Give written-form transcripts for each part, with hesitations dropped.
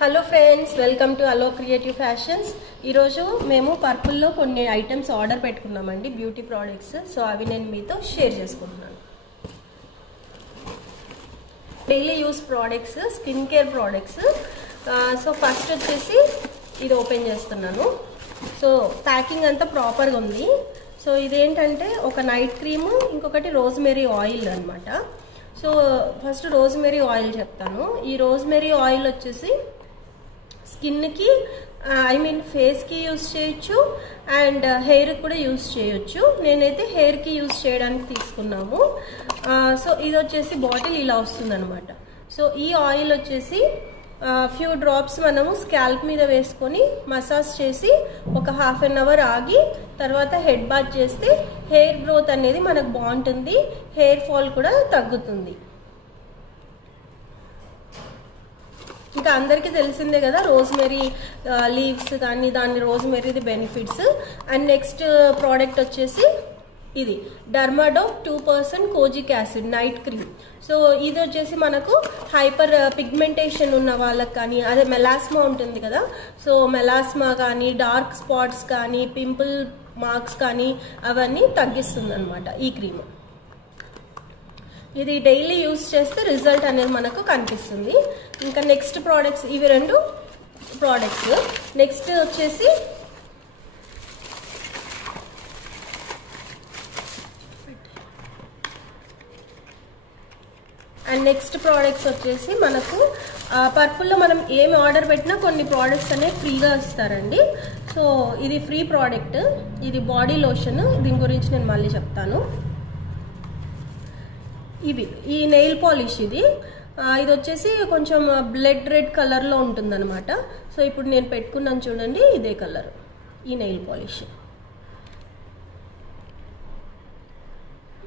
Hello friends, welcome to Alo creative fashions. ఈరోజు మేము పర్పుల్లో కొన్ని ఐటమ్స్ ఆర్డర్ పెట్టుకున్నామండి, బ్యూటీ ప్రోడక్ట్స్. సో అవి నేను మీతో షేర్ చేసుకుంటున్నాను. Daily use products, skin care products. So first వచ్చేసి ఇది ఓపెన్ చేస్తున్నాను. సో ప్యాకింగ్ అంతా ప్రాపర్గా ఉంది. సో ఇదేంటంటే ఒక నైట్ క్రీము, ఇంకొకటి రోజ్మెరీ ఆయిల్ అనమాట. సో ఫస్ట్ రోజ్మెరీ ఆయిల్ చెప్తాను. ఈ రోజ్మెరీ ఆయిల్ వచ్చేసి స్కిన్కి ఫేస్కి యూజ్ చేయొచ్చు అండ్ హెయిర్కి కూడా యూజ్ చేయొచ్చు. నేనైతే హెయిర్కి యూజ్ చేయడానికి తీసుకున్నాము. సో ఇది వచ్చేసి బాటిల్ ఇలా వస్తుంది అనమాట. సో ఈ ఆయిల్ వచ్చేసి ఫ్యూ డ్రాప్స్ మనము స్కాల్ప్ మీద వేసుకొని మసాజ్ చేసి ఒక హాఫ్ అన్ అవర్ ఆగి తర్వాత హెడ్ బాత్ చేస్తే హెయిర్ గ్రోత్ అనేది మనకు బాగుంటుంది, హెయిర్ ఫాల్ కూడా తగ్గుతుంది. ఇంకా అందరికీ తెలిసిందే కదా రోజ్మెరీ లీవ్స్ కానీ దాని రోజ్మెరీది బెనిఫిట్స్. అండ్ నెక్స్ట్ ప్రోడక్ట్ వచ్చేసి ఇది డర్మాడోక్ 2% kojic acid night cream. So ఇది వచ్చేసి మనకు హైపర్ పిగ్మెంటేషన్ ఉన్న వాళ్ళకి కానీ, అదే మెలాస్మా ఉంటుంది కదా, సో మెలాస్మా కానీ, డార్క్ స్పాట్స్ కానీ, పింపుల్ మార్క్స్ కానీ అవన్నీ తగ్గిస్తుంది అనమాట ఈ క్రీమ్. ఇది డైలీ యూస్ చేస్తే రిజల్ట్ అనేది మనకు కనిపిస్తుంది. ఇంకా నెక్స్ట్ ప్రోడక్ట్స్ ఇవి రెండు ప్రోడక్ట్స్. నెక్స్ట్ వచ్చేసి అండ్ నెక్స్ట్ ప్రోడక్ట్స్ వచ్చేసి మనకు పర్పుల్లో మనం ఏమి ఆర్డర్ పెట్టినా కొన్ని ప్రోడక్ట్స్ అనేవి ఫ్రీగా ఇస్తారండి. సో ఇది ఫ్రీ ప్రోడక్ట్, ఇది బాడీ లోషన్. దీని గురించి నేను మళ్ళీ చెప్తాను. ఈ నెయిల్ పాలిష్ ఇది వచ్చేసి కొంచెం బ్లడ్ రెడ్ కలర్లో ఉంటుందన్నమాట. సో ఇప్పుడు నేను పెట్టుకున్నాను చూడండి, ఇదే కలర్ ఈ నెయిల్ పాలిష్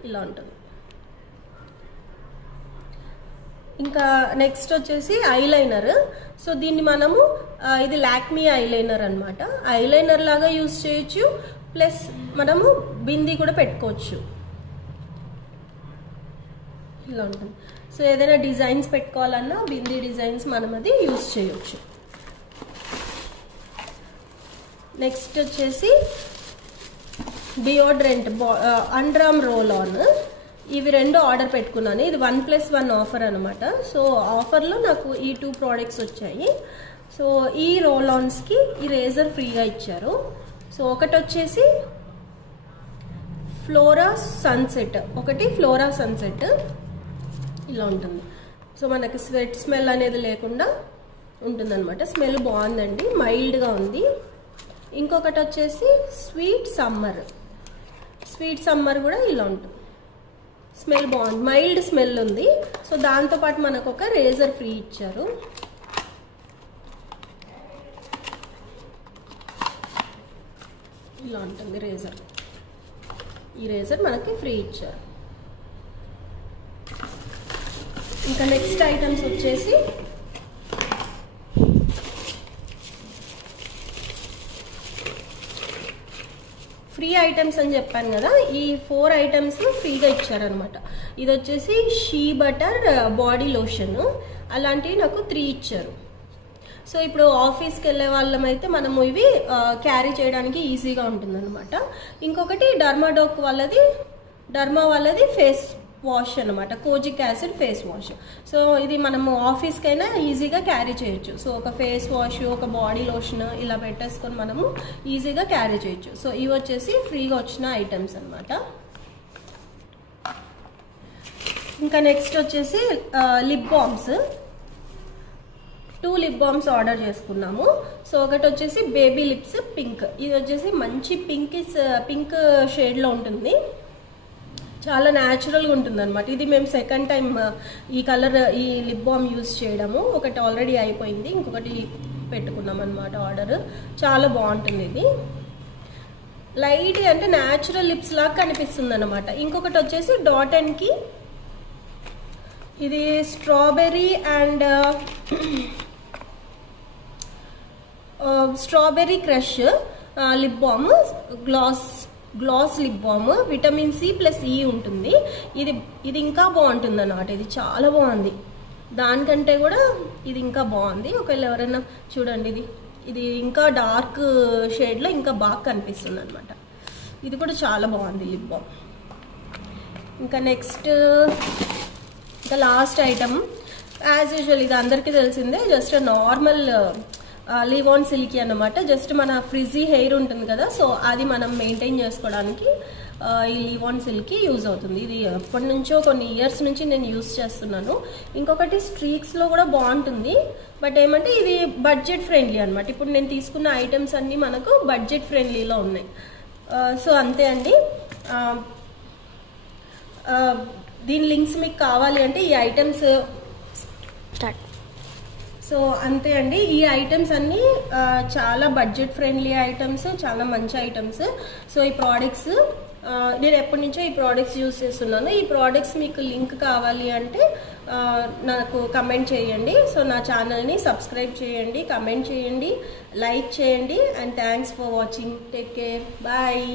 ఇలా ఉంటుంది. ఇంకా నెక్స్ట్ వచ్చేసి ఐలైనర్. సో దీన్ని మనము ఇది లాక్మీ ఐలైనర్ అనమాట. ఐలైనర్ లాగా యూజ్ చేయొచ్చు, ప్లస్ మనము బిందీ కూడా పెట్టుకోవచ్చు. ఇలా ఉంటుంది. సో ఏదైనా డిజైన్స్ పెట్టుకోవాలన్నా బిందీ డిజైన్స్ మనం అది యూజ్ చేయొచ్చు. నెక్స్ట్ వచ్చేసి డియోడ్రెంట్ అండ్రామ్ రోల్ ఆన్. ఇవి రెండు ఆర్డర్ పెట్టుకున్నాను. ఇది 1+1 ఆఫర్ అనమాట. సో ఆఫర్లో నాకు ఈ 2 ప్రోడక్ట్స్ వచ్చాయి. సో ఈ రోల్ ఆన్స్కి ఈ రేజర్ ఫ్రీగా ఇచ్చారు. సో ఒకటి వచ్చేసి ఫ్లోరా సన్సెట్, ఒకటి ఫ్లోరా సన్సెట్ ఇలా ఉంటుంది. సో మనకి స్వెట్ స్మెల్ అనేది లేకుండా ఉంటుందన్నమాట. స్మెల్ బాగుందండి, మైల్డ్గా ఉంది. ఇంకొకటి వచ్చేసి స్వీట్ సమ్మర్ కూడా ఇలా ఉంటుంది. స్మెల్ బాగుంది, మైల్డ్ స్మెల్ ఉంది. సో దాంతోపాటు మనకు ఒక రేజర్ ఫ్రీ ఇచ్చారు. ఇలా ఉంటుంది రేజర్. ఈ రేజర్ మనకి ఫ్రీ ఇచ్చారు. ఇంకా నెక్స్ట్ ఐటమ్స్ వచ్చేసి ఫ్రీ ఐటమ్స్ అని చెప్పాను కదా, ఈ 4 ఐటమ్స్ ఫ్రీగా ఇచ్చారనమాట. ఇది వచ్చేసి షీ బటర్ బాడీ లోషన్, అలాంటివి నాకు 3 ఇచ్చారు. సో ఇప్పుడు ఆఫీస్కి వెళ్ళే వాళ్ళమైతే మనము ఇవి క్యారీ చేయడానికి ఈజీగా ఉంటుందన్నమాట. ఇంకొకటి డర్మా వాళ్ళది ఫేస్ వాష్ అనమాట, kojic acid face wash. So ఇది మనము ఆఫీస్కైనా ఈజీగా క్యారీ చేయొచ్చు. సో ఒక ఫేస్ వాష్, ఒక బాడీ లోషన్ ఇలా పెట్టేసుకొని మనము ఈజీగా క్యారీ చేయొచ్చు. సో ఇవి వచ్చేసి ఫ్రీగా వచ్చిన ఐటమ్స్ అనమాట. ఇంకా నెక్స్ట్ వచ్చేసి lip balms. 2 lip balms order చేసుకున్నాము. సో ఒకటి వచ్చేసి బేబీ లిప్స్ పింక్. ఇది వచ్చేసి మంచి పింక్ షేడ్లో ఉంటుంది, చాలా న్యాచురల్గా ఉంటుంది అనమాట. ఇది మేము సెకండ్ టైం ఈ కలర్ ఈ లిప్ బామ్ యూజ్ చేయడము. ఒకటి ఆల్రెడీ అయిపోయింది, ఇంకొకటి పెట్టుకున్నాం అనమాట ఆర్డర్. చాలా బాగుంటుంది ఇది, లైట్ అంటే న్యాచురల్ లిప్స్ లాగా కనిపిస్తుంది అనమాట. ఇంకొకటి వచ్చేసి డాట్ అండ్ కి, ఇది strawberry and strawberry crush lip balm, glass lip balm. Vitamin C+E ఉంటుంది. ఇది ఇంకా బాగుంటుంది అన్నమాట. ఇది చాలా బాగుంది, దానికంటే కూడా ఇది ఇంకా బాగుంది. ఒకవేళ ఎవరైనా చూడండి, ఇది ఇంకా డార్క్ షేడ్లో ఇంకా బాగా కనిపిస్తుంది అనమాట. ఇది కూడా చాలా బాగుంది లిప్ బామ్. ఇంకా నెక్స్ట్ ఇంకా లాస్ట్ ఐటమ్ యాజ్ యూజువల్ ఇది అందరికీ తెలిసిందే, just normal live on silky అన్నమాట. జస్ట్ మన ఫ్రిజీ హెయిర్ ఉంటుంది కదా, సో అది మనం మెయింటైన్ చేసుకోవడానికి ఈ లివ్ ఆన్ సిల్కీ యూజ్ అవుతుంది. ఇది ఎప్పటి నుంచో కొన్ని ఇయర్స్ నుంచి నేను యూజ్ చేస్తున్నాను. ఇంకొకటి స్ట్రీక్స్లో కూడా బాగుంటుంది, బట్ ఏమంటే ఇది బడ్జెట్ ఫ్రెండ్లీ అనమాట. ఇప్పుడు నేను తీసుకున్న ఐటమ్స్ అన్నీ మనకు బడ్జెట్ ఫ్రెండ్లీలో ఉన్నాయి. సో అంతే అండి. దీని లింక్స్ మీకు కావాలి అంటే ఈ ఐటమ్స్ స్టార్ట్. సో అంతే అండి, ఈ ఐటమ్స్ అన్నీ చాలా బడ్జెట్ ఫ్రెండ్లీ ఐటమ్స్, చాలా మంచి ఐటమ్స్. సో ఈ ప్రోడక్ట్స్ నేను ఎప్పటి నుంచో ఈ ప్రోడక్ట్స్ యూజ్ చేస్తున్నాను. ఈ ప్రోడక్ట్స్ మీకు లింక్ కావాలి అంటే నాకు కమెంట్ చేయండి. సో నా ఛానల్ని సబ్స్క్రైబ్ చేయండి, కమెంట్ చేయండి, లైక్ చేయండి. And thanks for watching. Take care, bye.